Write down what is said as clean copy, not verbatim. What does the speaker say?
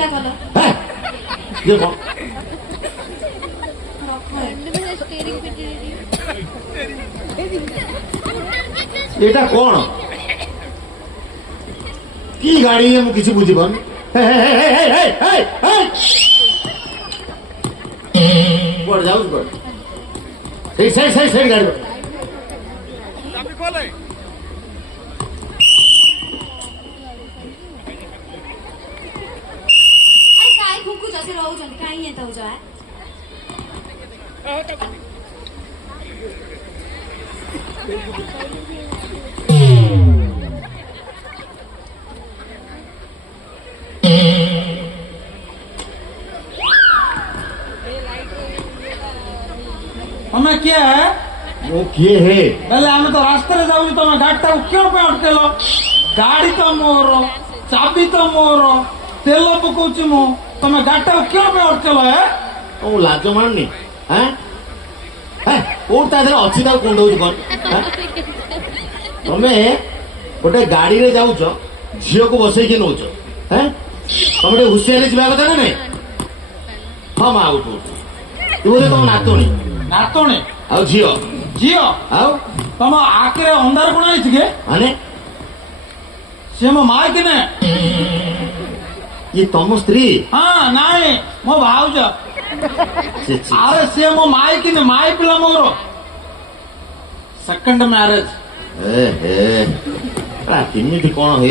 ढिला कल ये कौन एटा कौन की गाड़ी है मु किसी बुझी पान पर जाऊ पर सही सही सही सही गाड़ी चाबी खोले काय खुकु जसे रहउ जन काय ये त उजा हमें क्या है वो किए है पहले हमें तो रास्ते रे जाऊ तो मैं गाड़ी क्यों पे अटकेलो गाड़ी तो मोर चाबी तो मोर तेल पकाउची मु तमे गाड़ी क्यों पे अटकेलो है ओ लाज मारनी हैं हैं ओ ता देर अछि ता कोंड होई कोन तमे गोटे गाड़ी रे जाउछ झियो को बसई के नउछ हैं तमे हुसियारे जिबा कथा ना नहीं हम आउट तू बोले तुम नातोनी नातोने आउ झियो जियो आउ तम आखिरे अंधार कोण आइछ के अने से मो माय के ने ये तम स्त्री हां नाई मो भाउज छे छे अरे से मो माय की ने माय पिला मोर सेकंड मैरिज ए हे किमिति कोन